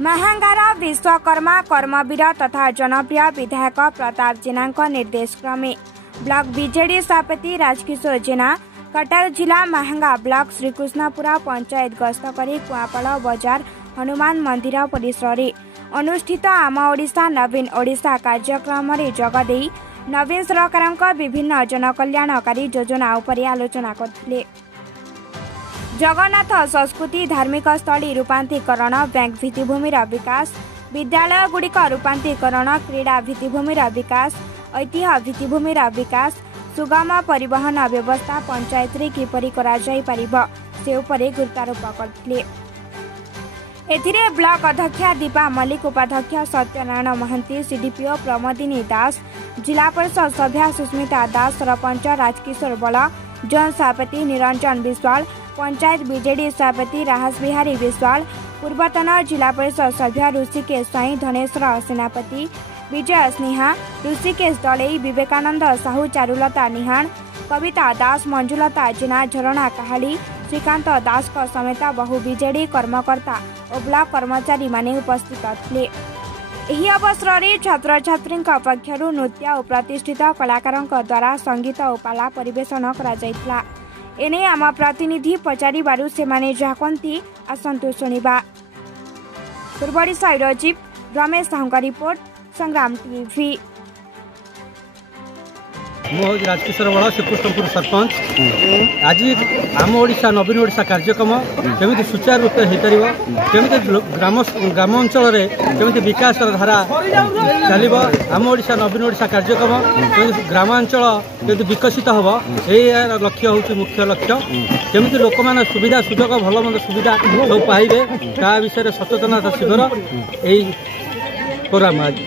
महांगार विश्वकर्मा कर्मवीर तथा जनप्रिय विधायक प्रताप जेना निर्देश क्रमे ब्लॉक बीजेडी सभापति राजकिशोर जेना कटक जिला महांगा ब्लॉक श्रीकृष्णपुरा पंचायत गस्त करी कुआपाड़ बजार हनुमान मंदिर परिसर अनुष्ठित आम ओडिशा नवीन ओडिशा कार्यक्रम जगदे नवीन सरकार विभिन्न जनकल्याणकारी योजना उपरि आलोचना करथिले। जगन्नाथ संस्कृति धार्मिक स्थली रूपांतरीकरण बैंक भित्तिभूमि विकास विद्यालय गुड़िक रूपांतरीकरण क्रीड़ा भित्तिभूमि विकास ऐतिह्य भित्तिभूमि विकास सुगम परिवहन व्यवस्था पंचायत रे किपरि करा जाय परिबो से उपरे गुरुत्वारोप करथिले। एथिरे ब्लॉक अध्यक्षा दीपा मल्लिक उपाध्यक्ष सत्यनारायण महंती सीडीपीओ प्रमोदिनी दास जिला परिषद सभ्या सुस्मिता दास सरपंच राजकिशोर बल जन सभापति निरंजन विश्वाल पंचायत बीजेडी सभापति राहस बिहारी विश्वाल पूर्वतन जिला परिषद सभ्य ऋषिकेश साई धनेश्वर सेनापति विजय स्नेहा ऋषिकेश दलई विवेकानंद साहू चारुलता निहाण कविता दास मंजुलता जेना झरणा काहाली श्रीकांत दास समेत बहु बीजेडी कर्मकर्ता और ब्लॉक कर्मचारी माने उपस्थित थे। एही अवसर में छात्र छात्री पक्षरु नृत्य और प्रतिष्ठित कलाकार द्वारा संगीत और पाला परिवेशन करा एने आम प्रतिनिधि पचारिबारु सेमाने जाकंती आसंतु सुनिबा। पूर्वड़ी साइरोजीप रमेश साहू का रिपोर्ट संग्राम टीवी। राजकिशोर बल श्रीकृष्णपुर सरपंच आज आम ओडिशा नवीन ओडिशा कार्यक्रम केमी सुचारू रूपे हो पार केमी ग्राम अंचल केमी विकास धारा चलो आम ओडिशा नवीन ओडिशा कार्यक्रम ग्रामांचल केमी विकसित हम यार लक्ष्य हूँ मुख्य लक्ष्य केमी लोक मैंने सुविधा सुजोग भल मंद सुविधा सब पाइबे ता विषय सचेतनता शिविर यही प्रोग्राम आज